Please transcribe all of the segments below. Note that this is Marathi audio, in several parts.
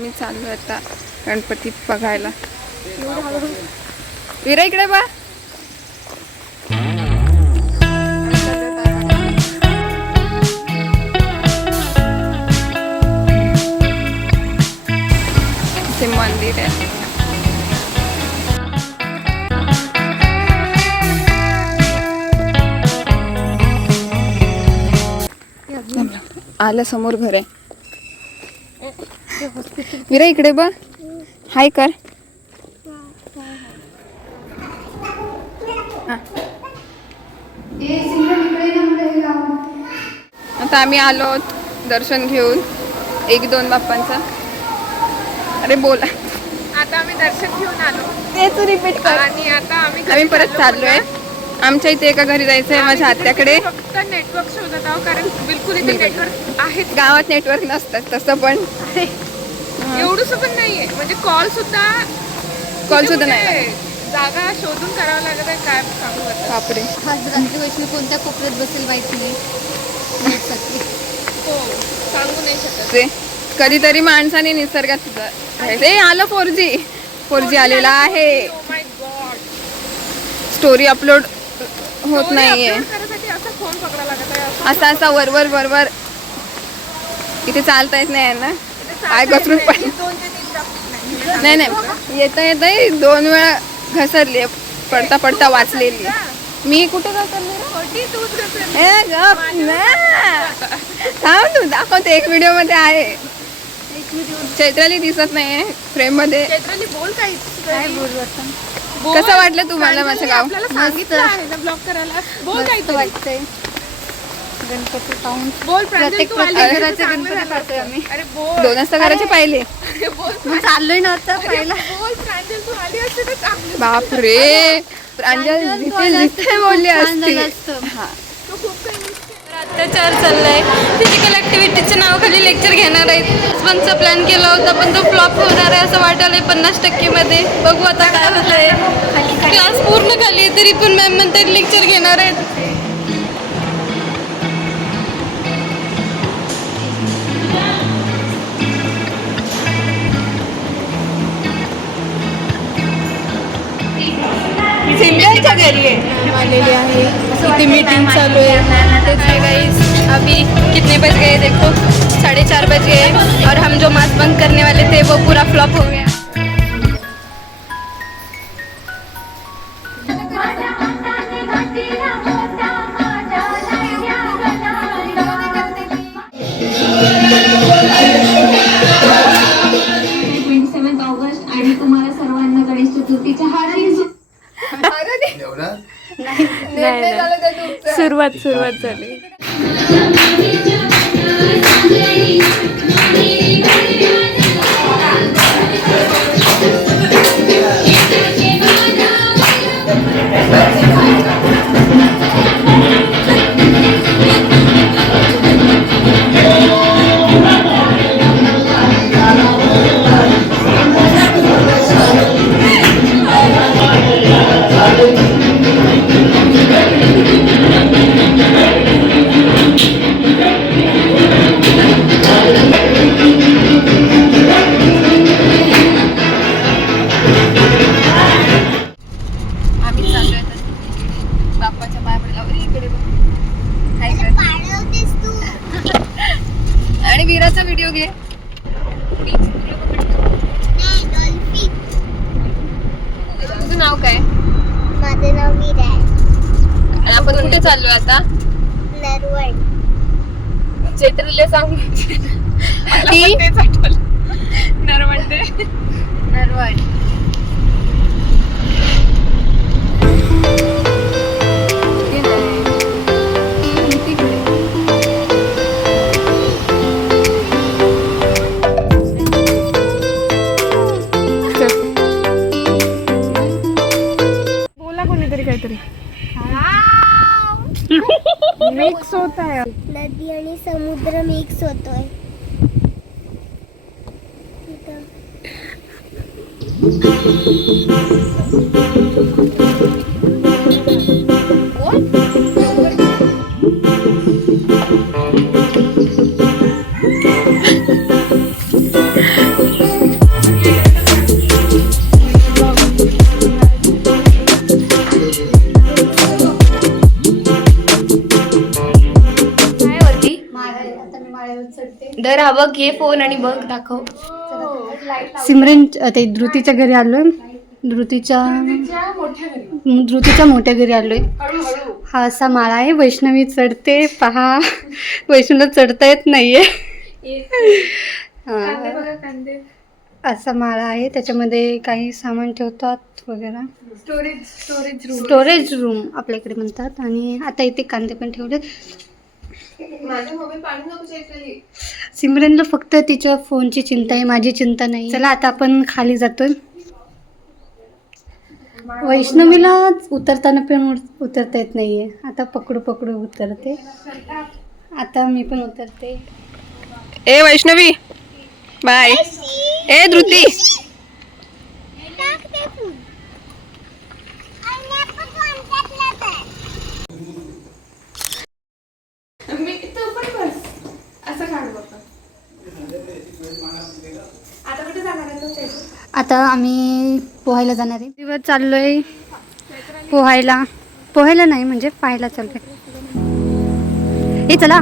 आम्ही चाललो आता गणपती बघायला. विरा इकडे बा. इथे मंदिर आहे. आलं समोर घर आहे. विरा इकडे बघ. हाय कर. आता आम्ही आलो दर्शन घेऊन 1-2 बाप्पांचं. अरे बोला. आता आम्ही दर्शन घेऊन आलो तेच रिपीट कर. आणि आता आम्ही परत चाललोय. आमच्या इथे एका घरी जायचंय माझ्या आत्याकडे. फक्त नेटवर्क शोधत आहोत कारण बिलकुल इथे नेटवर्क आहेत. गावात नेटवर्क नसतात तसं पण एवढंसं पण नाहीये. म्हणजे कॉल सुद्धा नाही. जागा शोधून करावं लागत आहे. काय सांगू आता. बापरे. आज रात्री वैष्णवी कोणत्या कोपऱ्यात बसेल माहिती नाही. हो सांगू नाही शकत. ते कधीतरी माणसाने निसर्गात राहायचं. आलं 4G आलेला आहे. Oh my God. Story upload होत नाहीये. करायसाठी असा फोन पकडावा लागत आहे. असा वरवर इथे चालता येत नाही ना. काय घसरून पण 2 ते 3 नाही येता 2 वेळा घसरली. पडता वाचलेली. मी कुठे घसरली? थांब तू दाखवते. एक व्हिडिओ मध्ये आहे. चैत्राली दिसत नाहीये फ्रेम मध्ये. चैत्राली बोल काही. काय बोल. कसं वाटलं तुम्हाला माझं गाव? आपल्याला सांगितलं आहे ना ब्लॉग करायला. बोल काही वाटतंय. गणपती पाहून बोल. प्रत्येक घराचे गणपती पाहतोय आम्ही. अरे बोल. 2 वाजता घराचे पाहिले. बोल चाललोय ना आता पहिला. बोल. प्रांजल तू आली असते तर चांगलं. बापरे. प्रांजल जिथे बोलली असती. तू खूप काही अत्याचार चाललाय. फिजिकल ऍक्टिव्हिटीच्या नावाखाली लेक्चर घेणार आहेत. पंचा प्लॅन केला होता पण तो फ्लॉप होणार आहे असं वाटायलंय 50% मध्ये. बघू आता काय होतंय. क्लास पूर्ण खाली आहे तरी पण मॅम म्हणतात लेक्चर घेणार आहेत. सिंगलच्या घरी आलेली आहे. इथे मीटिंग चालू है. तेच है गाइस. अभी कितने बज गए देखो. 4:30 बज गए और हम जो मास बंक करने वाले थे वो पूरा फ्लॉप हो गया. ऑगस्ट आणि तुम्हाला सर्वांना गणेश चतुर्थीच्या हार्दिक सुरुवात झाली. आणि वीराचा व्हिडिओ घे. तुझं नाव काय? माझं नाव वीरा आहे. आणि आपण कुठे चाललोय आता? नरवड. चैत्रला सांग. नरवड. बोला कोणीतरी काहीतरी. मिक्स होत आहे. नदी आणि समुद्र मिक्स होतोय. दर हा बघ घे फोन आणि बघ दाखव. सिमरन ते धृतीच्या घरी आलोय. धृतीच्या मोठ्या घरी आलोय. हा असा माळा आहे. वैष्णवी चढते पहा. वैष्णवीला चढता येत नाहीये. असा माळा आहे. त्याच्यामध्ये काही सामान ठेवतात वगैरे. स्टोरेज रूम आपल्याकडे म्हणतात. आणि आता इथे कांदे पण ठेवले. सिमरनला फक्त तिच्या फोनची चिंता आहे, माझी चिंता नाही. चला आता आपण खाली जातोय. वैष्णवीला उतरताना पण उतरता येत नाहीये. आता पकडू पकडू उतरते. आता मी पण उतरते. ए वैष्णवी बाय. ए धृती आता आम्ही पोहायला जाणार आहे. दिवस चाललोय पोहायला नाही म्हणजे पाहायला चाललोय. हे चला.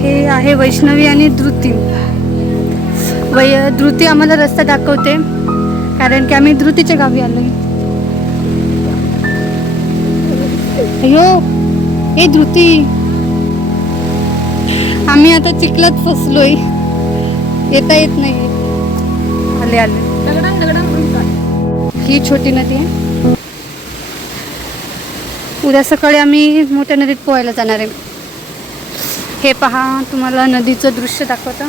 हे आहे वैष्णवी आणि धृती. धृती आम्हाला रस्ता दाखवते कारण की आम्ही धृतीच्या गावी आलोय. अयो हे धृती, आम्ही आता चिखलात फसलोय. येता येत नाही. आले ही छोटी नदी आहे. उद्या सकाळी आम्ही मोठ्या नदीत पोहायला जाणार आहे. हे पहा तुम्हाला नदीचं दृश्य दाखवतं.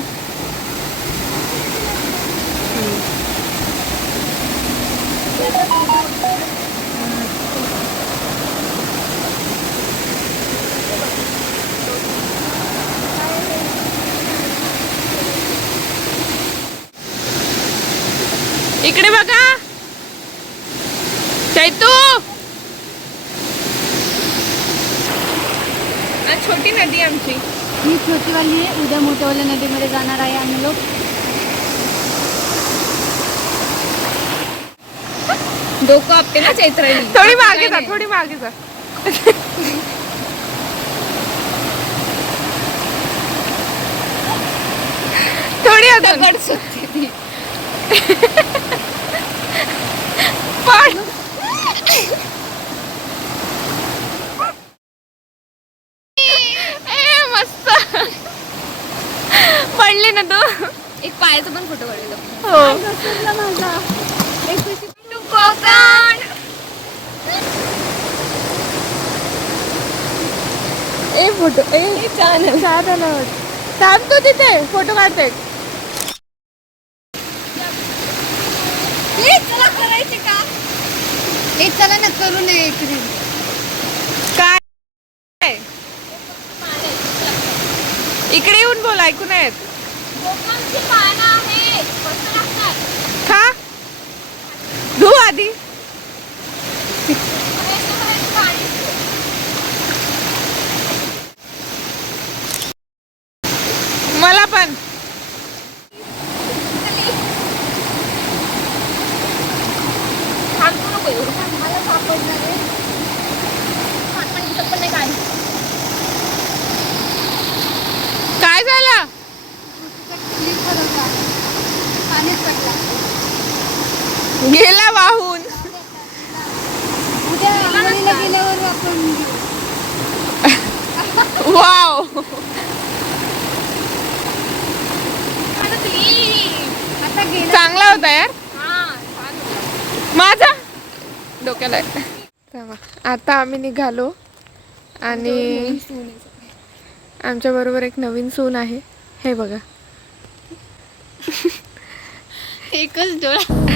इकडे बघा चैतू. छोटी नदी आमची ही छोटीवाली आहे. उद्या मोठ्यावाल्या नदीमध्ये जाणार आहे आम्ही लोक. डोकं आपटे ना चैत्राली. थोडी मागे जा, थोडी मागे जा. थोडी अजून पण मस्त पडले ना तू. एक पायाचा पण फोटो काढलेला. ए फोटो थांब तू तिथे फोटो काढते. चला ना करू नये इकडे. काय इकडे येऊन बोल, ऐकू नयेत. खा धू आधी. मला पण काय झालं. गेला वाहून. गेल्यावर आपण वाव चांगला होता यार. माझा डोक्याला आहे. तेव्हा आता आम्ही निघालो आणि आमच्या बरोबर एक नवीन सून आहे. हे बघा एकच डोळा.